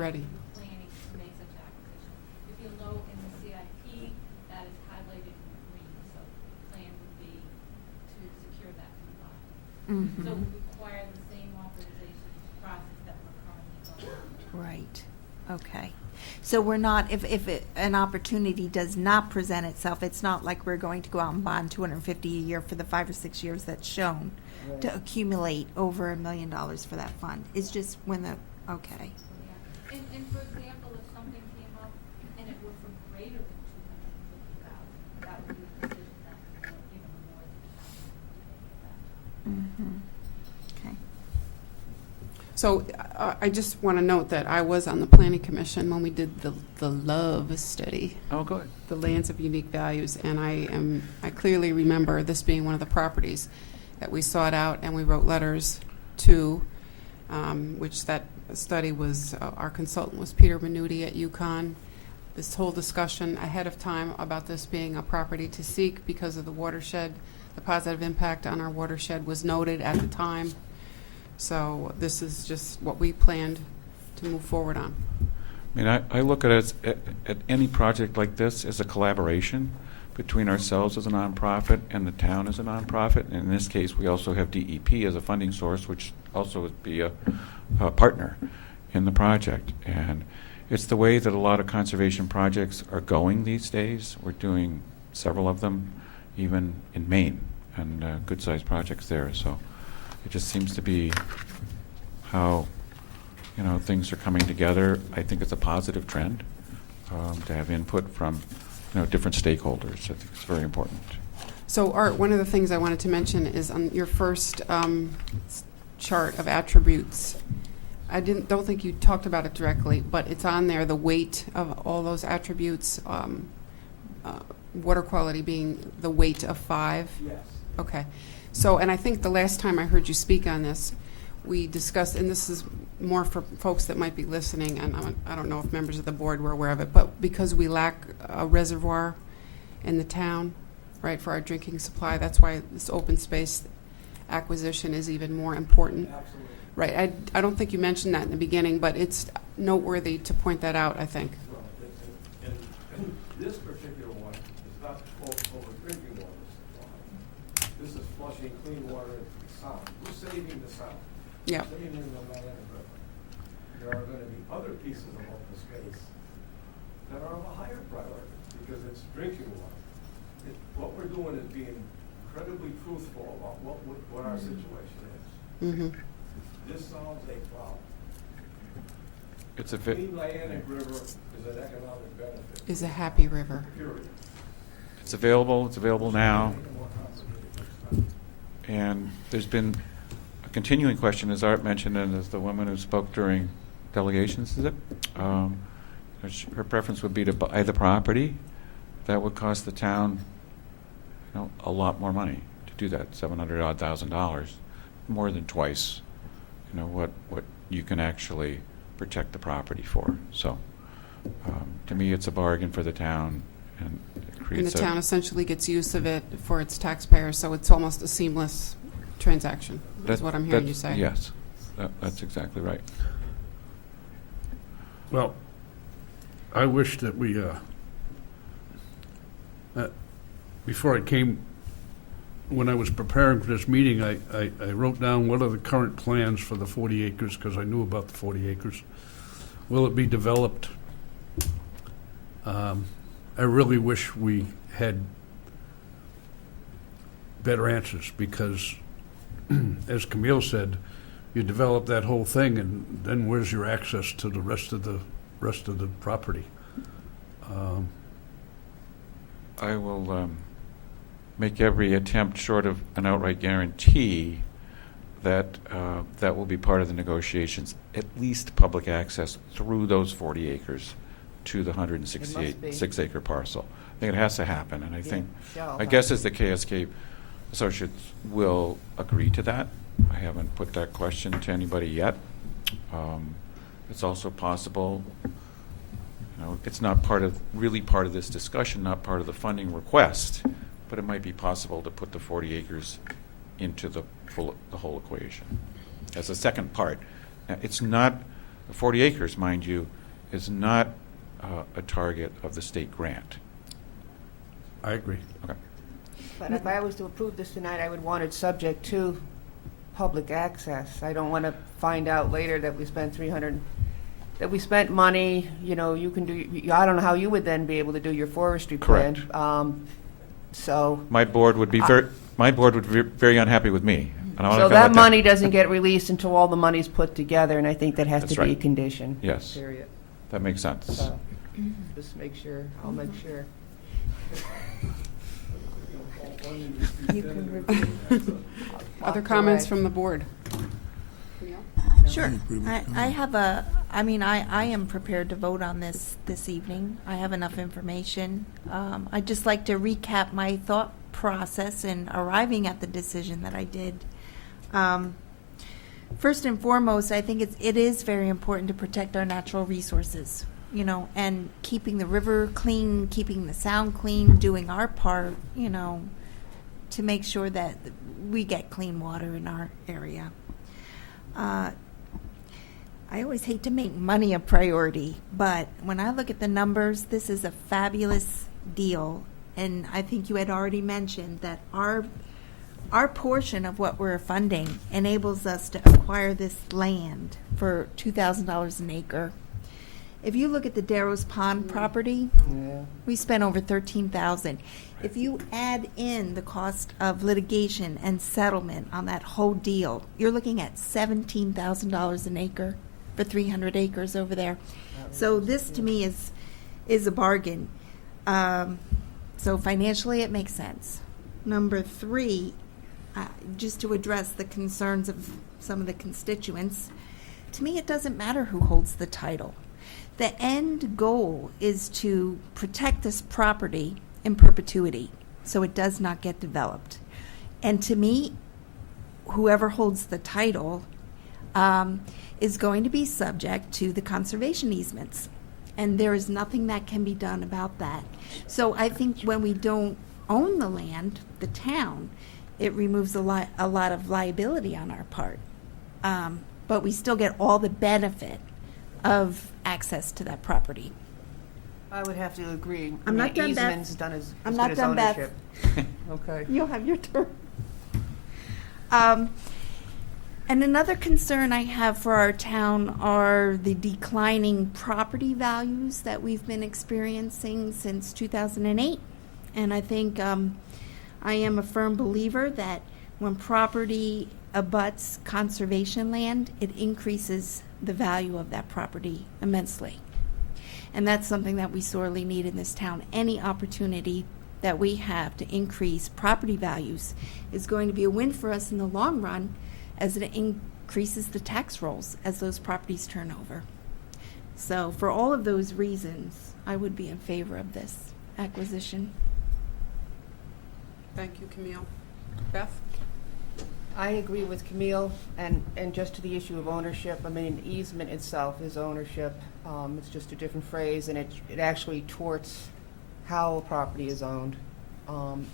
ready. Planning to make such acquisition. If you'll note in the CIP, that is highlighted in green, so the plan would be to secure that from lot. Mhm. So it would require the same authorization process that we're currently going through. Right, okay. So we're not, if an opportunity does not present itself, it's not like we're going to go out and bond $250 a year for the 5 or 6 years that's shown to accumulate over $1 million for that fund. It's just when the, okay. Yeah. And for example, if something came up and it were for greater than 250,000, that would be a decision that would be given more than the town to make at that time. Mm-hmm. Okay. So I just want to note that I was on the planning commission when we did the love study, Oh, good. the lands of unique values, and I clearly remember this being one of the properties that we sought out and we wrote letters to, which that study was, our consultant was Peter Minuti at UConn. This whole discussion ahead of time about this being a property to seek because of the watershed, the positive impact on our watershed was noted at the time. So this is just what we planned to move forward on. I mean, I look at it as, at any project like this as a collaboration between ourselves as a nonprofit and the town as a nonprofit. And in this case, we also have DEP as a funding source, which also would be a partner in the project. And it's the way that a lot of conservation projects are going these days. We're doing several of them, even in Maine, and good-sized projects there. So it just seems to be how, you know, things are coming together. I think it's a positive trend to have input from, you know, different stakeholders. I think it's very important. So Art, one of the things I wanted to mention is on your first chart of attributes, I don't think you talked about it directly, but it's on there, the weight of all those attributes, water quality being the weight of 5. Yes. Okay. So, and I think the last time I heard you speak on this, we discussed, and this is more for folks that might be listening, and I don't know if members of the board were aware of it, but because we lack a reservoir in the town, right, for our drinking supply, that's why this open space acquisition is even more important. Absolutely. Right. I don't think you mentioned that in the beginning, but it's noteworthy to point that out, I think. Well, and this particular one is not over drinking water supply. This is flushing clean water into the sound. We're saving the sound. Yeah. Saving the Lyme River. There are going to be other pieces of open space that are of a higher priority because it's drinking water. What we're doing is being incredibly truthful about what our situation is. Mm-hmm. This solves a problem. It's a Clean Lyme River is an economic benefit. Is a happy river. Period. It's available. It's available now. And there's been a continuing question, as Art mentioned, and as the woman who spoke during delegations, is it? Her preference would be to buy the property. That would cost the town, you know, a lot more money to do that, $700,000, more than twice, you know, what you can actually protect the property for. So, to me, it's a bargain for the town, and it And creates the town essentially gets use of it for its taxpayers, so it's almost a seamless transaction, is what I'm hearing you say. Yes, that's exactly right. Well, I wish that we, before I came, when I was preparing for this meeting, I wrote down what are the current plans for the 40 acres, because I knew about the 40 acres. Will it be developed? I really wish we had better answers, because, as Camille said, you develop that whole thing, and then where's your access to the rest of the property? I will make every attempt, short of an outright guarantee, that that will be part of the negotiations, at least public access through those 40 acres to the 168 6-acre parcel. I think it has to happen, and I think, my guess is the KSK Associates will agree to that. I haven't put that question to anybody yet. It's also possible, you know, it's not really part of this discussion, not part of the funding request, but it might be possible to put the 40 acres into the whole equation as a second part. Now, it's not The 40 acres, mind you, is not a target of the state grant. I agree. Okay. But if I was to approve this tonight, I would want it subject to public access. I don't want to find out later that we spent that we spent money, you know, you can do, I don't know how you would then be able to do your forestry plan. Correct. So, My board would be very unhappy with me. And I wanna so go that with money doesn't get released until all the money's put together, and I think that has That's to be a right. condition. Yes. Period. That makes sense. So, just make sure, I'll make sure. You can review. Other Walk comments away. from the board? Sure. I have I mean, I am prepared to vote on this evening. I have enough information. I'd just like to recap my thought process in arriving at the decision that I did. First and foremost, I think it is very important to protect our natural resources, you know, and keeping the river clean, keeping the sound clean, doing our part, you know, to make sure that we get clean water in our area. I always hate to make money a priority, but when I look at the numbers, this is a fabulous deal. And I think you had already mentioned that our portion of what we're funding enables us to acquire this land for $2,000 an acre. If you look at the Darrow's Pond property, Yeah. we spent over $13,000. If you add in the cost of litigation and settlement on that whole deal, you're looking at $17,000 an acre for 300 acres over there. So this to me is a bargain. So financially it makes sense. Number three, just to address the concerns of some of the constituents, to me it doesn't matter who holds the title. The end goal is to protect this property in perpetuity so it does not get developed. And to me, whoever holds the title is going to be subject to the conservation easements. And there is nothing that can be done about that. So I think when we don't own the land, the town, it removes a lot of liability on our part. But we still get all the benefit of access to that property. I would have to agree. I'm not done, Beth. Easement's done as I'm good not as done, Beth. ownership. Okay. You'll have your turn. And another concern I have for our town are the declining property values that we've been experiencing since 2008. And I think I am a firm believer that when property abuts conservation land, it increases the value of that property immensely. And that's something that we sorely need in this town. Any opportunity that we have to increase property values is going to be a win for us in the long run, as it increases the tax rolls as those properties turn over. So for all of those reasons, I would be in favor of this acquisition. Thank you, Camille. Beth? I agree with Camille, and just to the issue of ownership, I mean, easement itself is ownership. It's just a different phrase, and it actually torts how a property is owned, and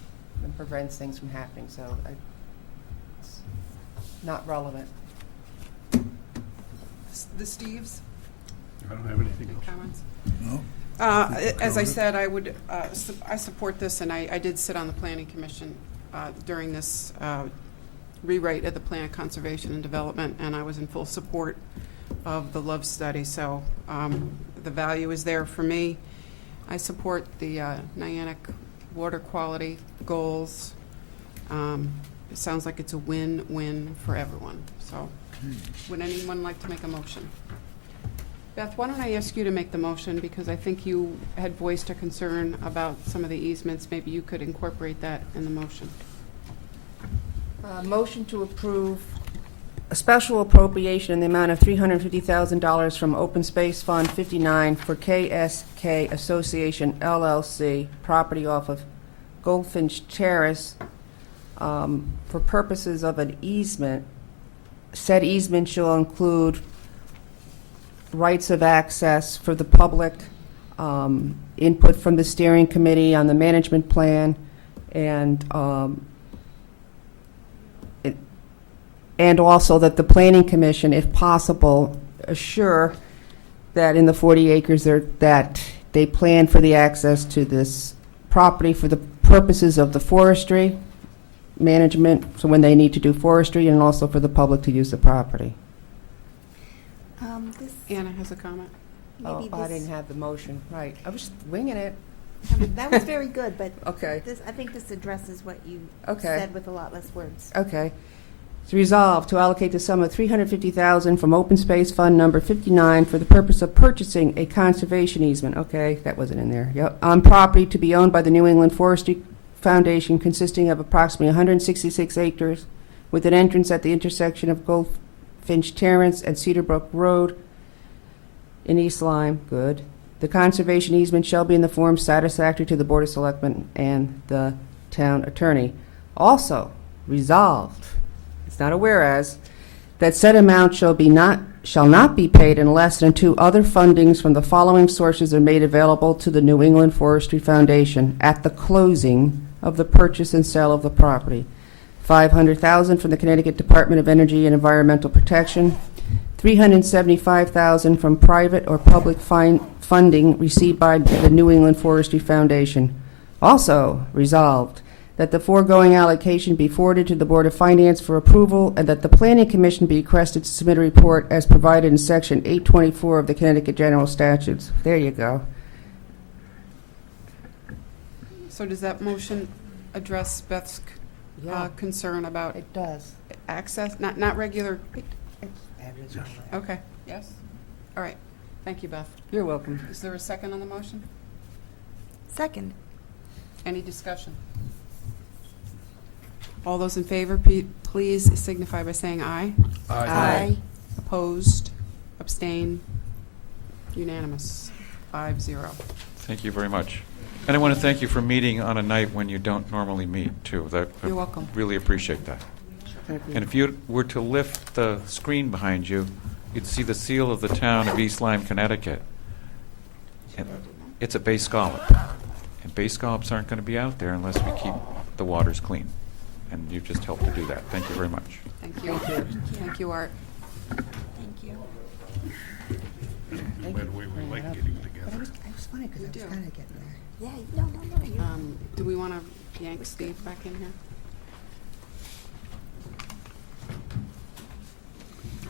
prevents things from happening, so it's not relevant. The Steves? I don't have anything else. Comments? No? As I said, I would, I support this, and I did sit on the planning commission during this rewrite of the Plan of Conservation and Development, and I was in full support of the Love study, so the value is there for me. I support the Niantic water quality goals. It sounds like it's a win-win for everyone, so would anyone like to make a motion? Beth, why don't I ask you to make the motion, because I think you had voiced a concern about some of the easements. Maybe you could incorporate that in the motion. Motion to approve a special appropriation in the amount of $350,000 from Open Space Fund 59 for KSK Association LLC, property off of Goldfinch Terrace, for purposes of an easement. Said easement shall include rights of access for the public, input from the steering committee on the management plan, and also that the planning commission, if possible, assure that in the 40 acres that they plan for the access to this property for the purposes of the forestry management, so when they need to do forestry, and also for the public to use the property. This, Anna has a comment. maybe I this, didn't have the motion, right. I was just winging it. that was very good, but Okay. this, I think this addresses what you Okay. said with a lot less words. Okay. It's resolved to allocate the sum of $350,000 from Open Space Fund Number 59 for the purpose of purchasing a conservation easement. Okay, that wasn't in there. Yep. On property to be owned by the New England Forestry Foundation consisting of approximately 166 acres with an entrance at the intersection of Goldfinch Terrace and Cedar Brook Road in East Lyme. Good. The conservation easement shall be in the form satisfactory to the Board of Selectmen and the town attorney. Also, resolved, it's not a whereas, that said amount shall not be paid unless and until other fundings from the following sources are made available to the New England Forestry Foundation at the closing of the purchase and sale of the property. $500,000 from the Connecticut Department of Energy and Environmental Protection, $375,000 from private or public funding received by the New England Forestry Foundation. Also resolved that the foregoing allocation be forwarded to the Board of Finance for approval and that the Planning Commission be requested to submit a report as provided in Section 824 of the Connecticut General Statutes. There you go. So does that motion address Beth's concern about It does. access, not regular? Okay, yes? All right, thank you, Beth. You're welcome. Is there a second on the motion? Second. Any discussion? All those in favor, please signify by saying aye. Aye. Opposed, abstain, unanimous, 5-0. Thank you very much. And I want to thank you for meeting on a night when you don't normally meet, too. I You're welcome. really appreciate that. Thank you. And if you were to lift the screen behind you, you'd see the seal of the town of East Lyme, Connecticut. And it's a bay scallop. And bay scallops aren't going to be out there unless we keep the waters clean. And you've just helped to do that. Thank you very much. Thank you. Thank you, Art. Thank you. By the way, we like getting together. It was funny because I was do. kind of getting there. Yeah, no, you. Do we want to yank Steve back in here?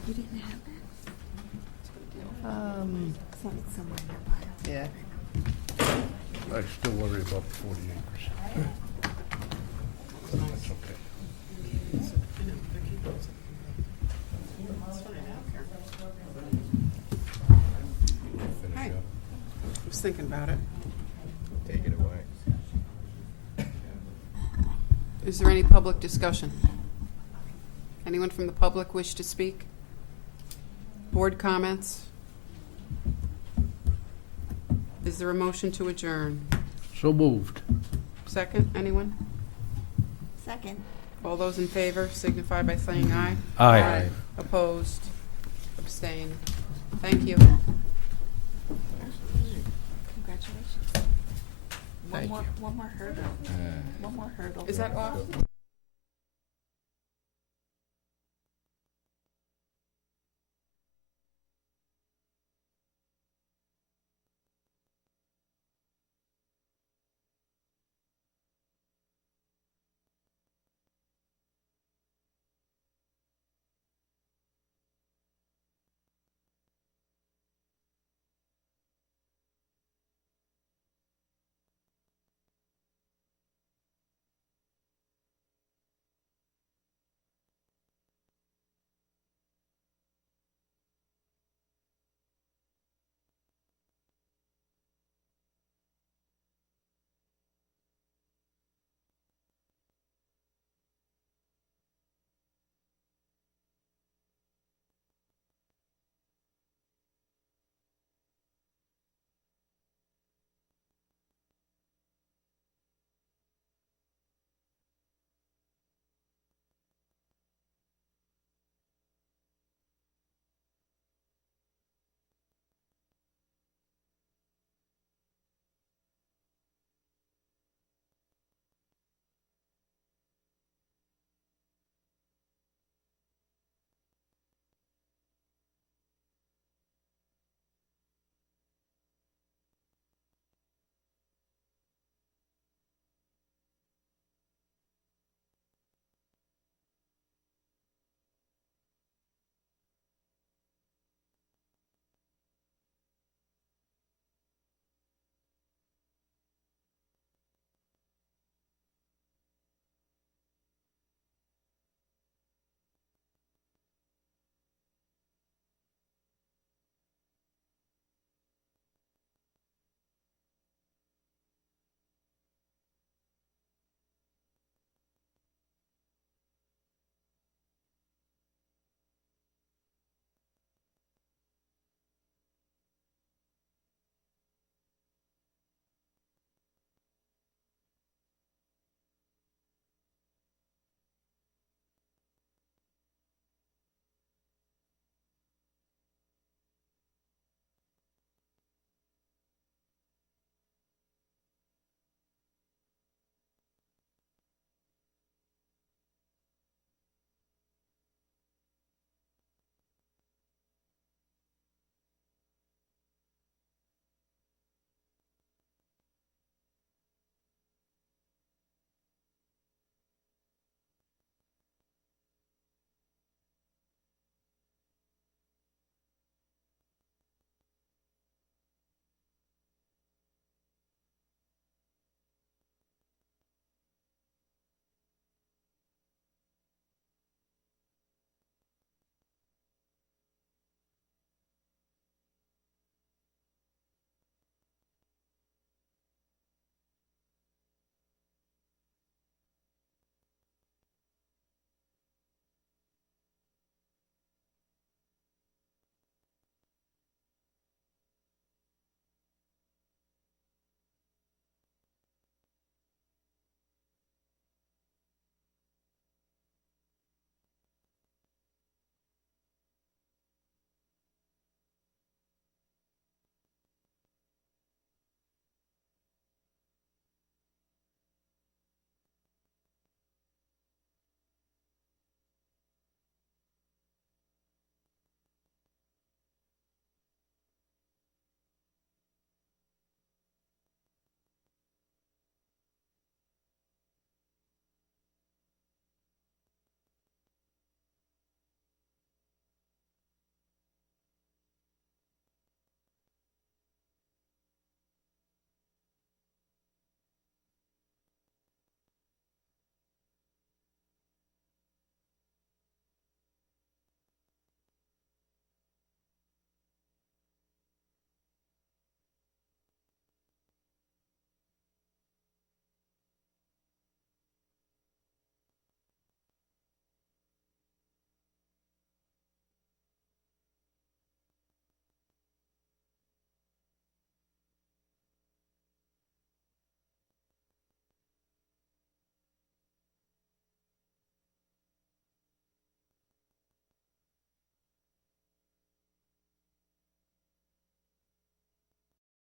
You didn't have that? Send it somewhere in that pile. Yeah. I still worry about the 40 acres. That's okay. Hi. Finish up. I was thinking about it. Take it away. Is there any public discussion? Anyone from the public wish to speak? Board comments? Is there a motion to adjourn? So moved. Second, anyone? Second. All those in favor signify by saying aye. Aye. Opposed? Abstain? Thank you. Congratulations. Thank you. One more hurdle. One more hurdle. Is that off?